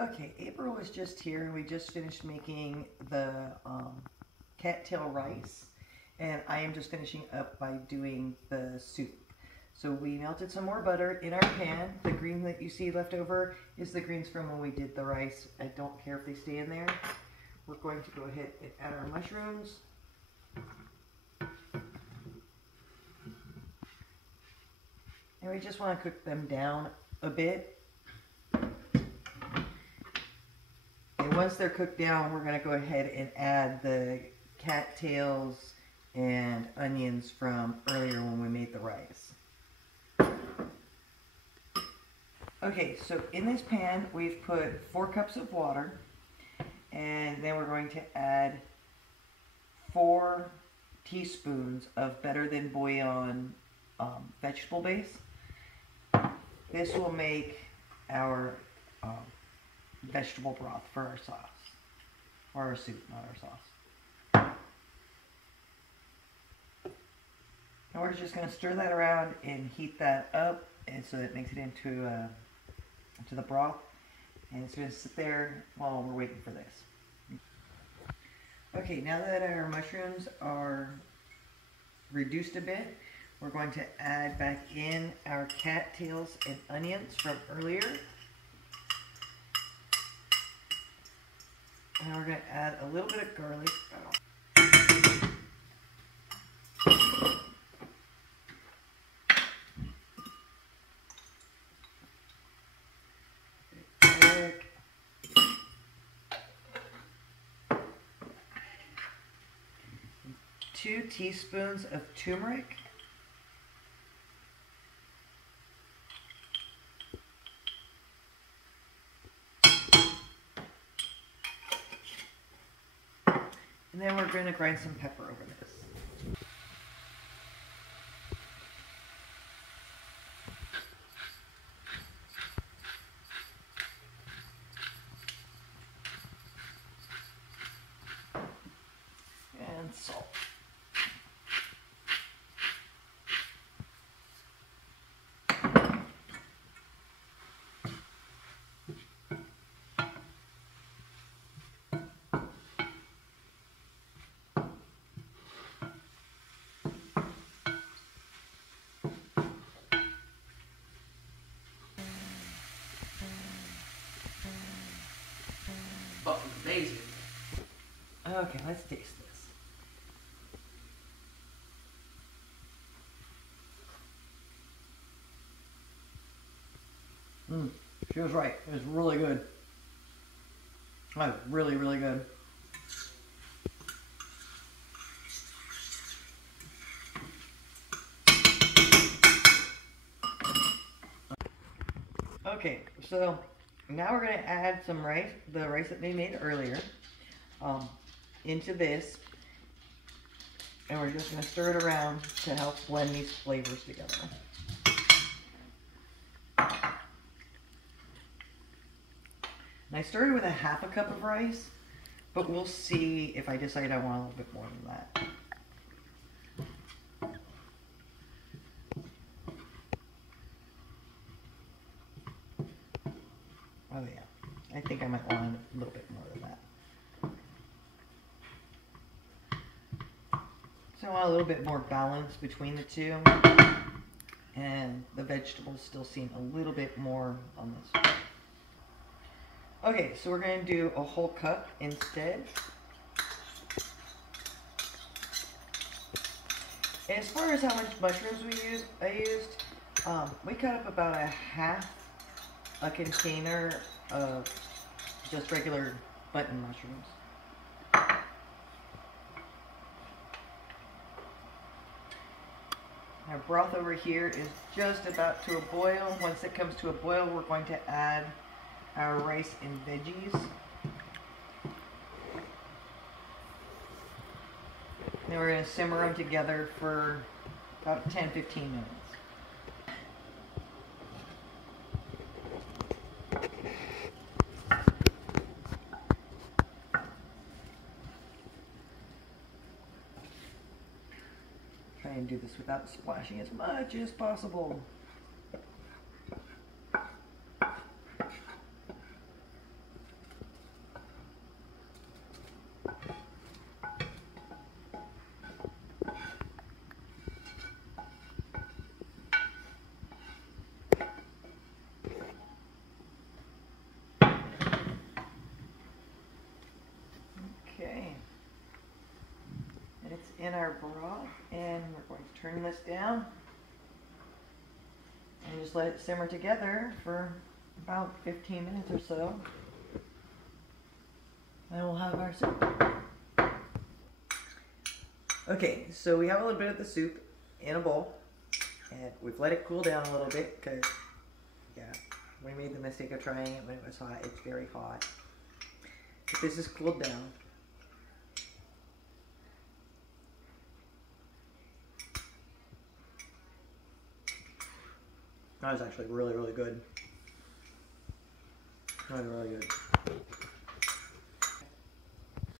Okay, April was just here and we just finished making the cattail rice, and I am just finishing up by doing the soup. So we melted some more butter in our pan. The green that you see left over is the greens from when we did the rice. I don't care if they stay in there. We're going to go ahead and add our mushrooms. And we just want to cook them down a bit. And once they're cooked down, we're going to go ahead and add the cattails and onions from earlier when we made the rice. Okay, so in this pan, we've put 4 cups of water, and then we're going to add 4 teaspoons of better than bouillon vegetable base. This will make our vegetable broth for our sauce, or our soup, not our sauce. And we're just going to stir that around and heat that up, and so that it makes it into the broth, and it's going to sit there while we're waiting for this. Okay, now that our mushrooms are reduced a bit, we're going to add back in our cattails and onions from earlier. And we're going to add a little bit of garlic. Garlic. 2 teaspoons of turmeric. And then we're going to grind some pepper over this. And salt. Oh, amazing. Okay, let's taste this. She was right. It was really good. Oh, really, really good. Okay, so now we're going to add some rice, the rice that we made earlier, into this. And we're just going to stir it around to help blend these flavors together. And I started with a 1/2 cup of rice, but we'll see if I decide I want a little bit more than that. Oh yeah, I think I might want a little bit more than that. So I want a little bit more balance between the two, and the vegetables still seem a little bit more on this. Okay, so we're going to do a whole cup instead. And as far as how much mushrooms I used, we cut up about a 1/2 container of just regular button mushrooms. Our broth over here is just about to a boil. Once it comes to a boil, we're going to add our rice and veggies. Then we're going to simmer them together for about 10-15 minutes. Try and do this without splashing as much as possible. in our broth, and we're going to turn this down and just let it simmer together for about 15 minutes or so. And we'll have our soup. Okay, so we have a little bit of the soup in a bowl, and we've let it cool down a little bit because, yeah, we made the mistake of trying it when it was hot. It's very hot. But this is cooled down. That was actually really, really good. Really, really good.